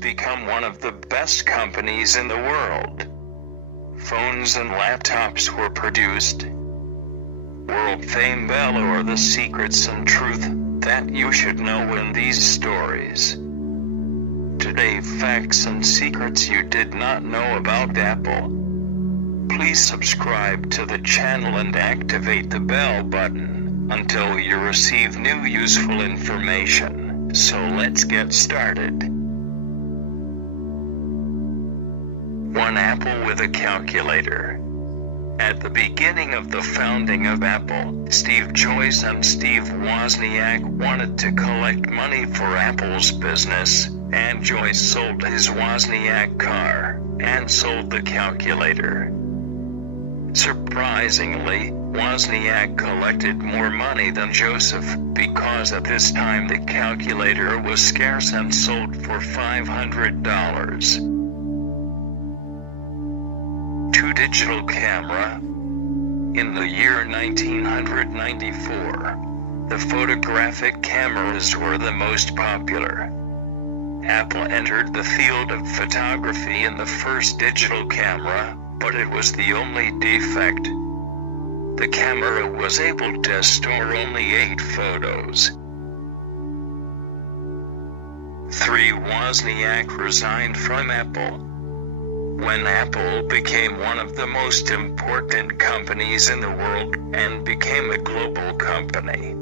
become one of the best companies in the world. Phones and laptops were produced. World fame Bell are the secrets and truth that you should know in these stories. Today, facts and secrets you did not know about Apple. Please subscribe to the channel and activate the bell button until you receive new useful information. So let's get started. 1. Apple with a calculator. At the beginning of the founding of Apple, Steve Jobs and Steve Wozniak wanted to collect money for Apple's business, and Jobs sold his Wozniak car and sold the calculator. Surprisingly, Wozniak collected more money than Joseph, because at this time the calculator was scarce and sold for $500. 2. Digital camera. In the year 1994, the photographic cameras were the most popular. Apple entered the field of photography in the first digital camera, but it was the only defect. The camera was able to store only 8 photos. 3. Wozniak resigned from Apple. When Apple became one of the most important companies in the world and became a global company,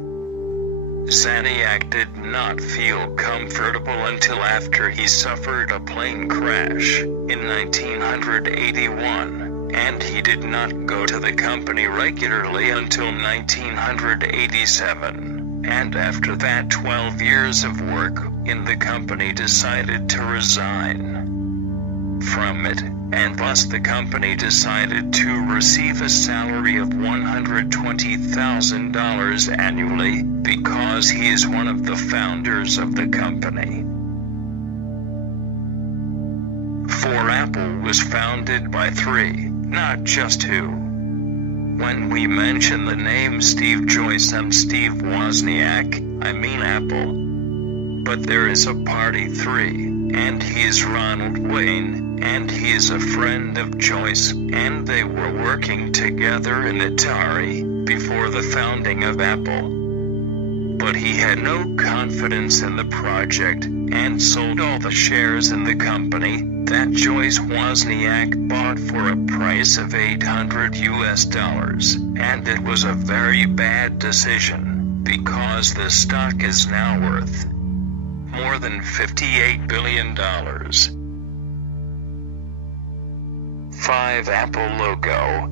Wozniak did not feel comfortable until after he suffered a plane crash in 1981, and he did not go to the company regularly until 1987, and after that 12 years of work in the company decided to resign from it, and thus the company decided to receive a salary of $120,000 annually, because he is one of the founders of the company. 4. Apple was founded by 3, not just 2. When we mention the name Steve Jobs and Steve Wozniak, I mean Apple. But there is a party 3, and he is Ronald Wayne, and he is a friend of Jobs, and they were working together in Atari before the founding of Apple. But he had no confidence in the project, and sold all the shares in the company that Jobs Wozniak bought for a price of $800, and it was a very bad decision, because the stock is now worth more than $58 billion. 5. Apple logo.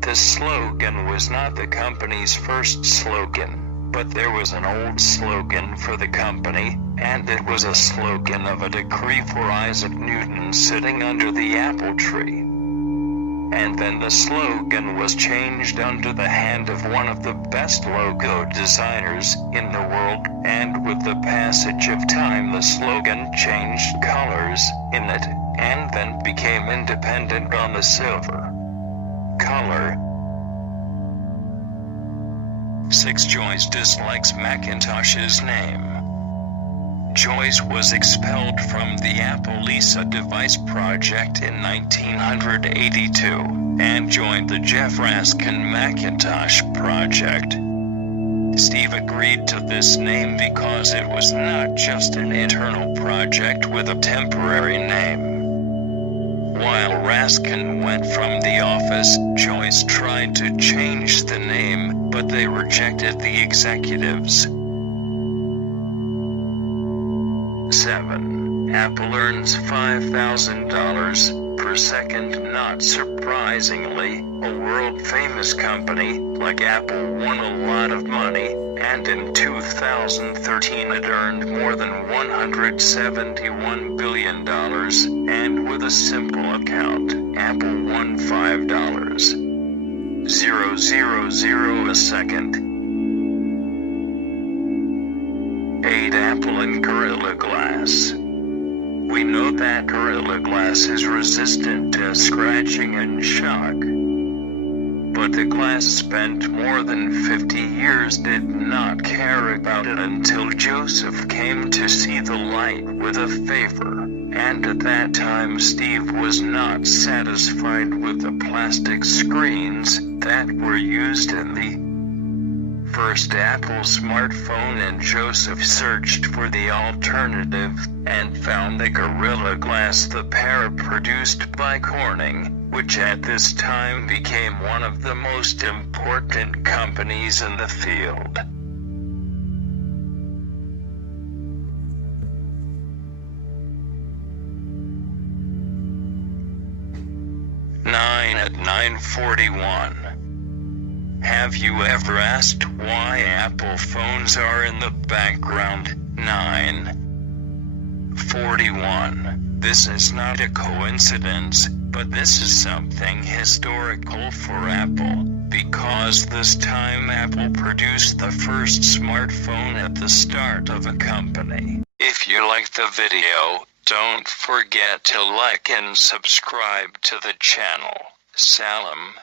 The slogan was not the company's first slogan, but there was an old slogan for the company, and it was a slogan of a decree for Isaac Newton sitting under the apple tree. And then the slogan was changed under the hand of one of the best logo designers in the world, and with the passage of time the slogan changed colors in it, and then became independent on the silver color. 6. Jobs dislikes Macintosh's name. Jobs was expelled from the Apple Lisa device project in 1982, and joined the Jeff Raskin Macintosh project. Steve agreed to this name because it was not just an internal project with a temporary name. While Raskin went from the office, Jobs tried to change the name, but they rejected the executives. 7. Apple earns $5,000 per second. Not surprisingly, a world-famous company like Apple won a lot of money, and in 2013 it earned more than $171 billion, and with a simple account, Apple won $5,000 a second. 8. Apple and Gorilla Glass. We know that Gorilla Glass is resistant to scratching and shock. But the glass spent more than 50 years did not care about it until Joseph came to see the light with a favor. And at that time Steve was not satisfied with the plastic screens that were used in the first Apple smartphone, and Joseph searched for the alternative and found the Gorilla Glass, the pair produced by Corning, which at this time became one of the most important companies in the field. 9 at 9:41. Have you ever asked why Apple phones are in the background? 9:41. This is not a coincidence, but this is something historical for Apple, because this time Apple produced the first smartphone at the start of a company. If you liked the video, don't forget to like and subscribe to the channel. Salam.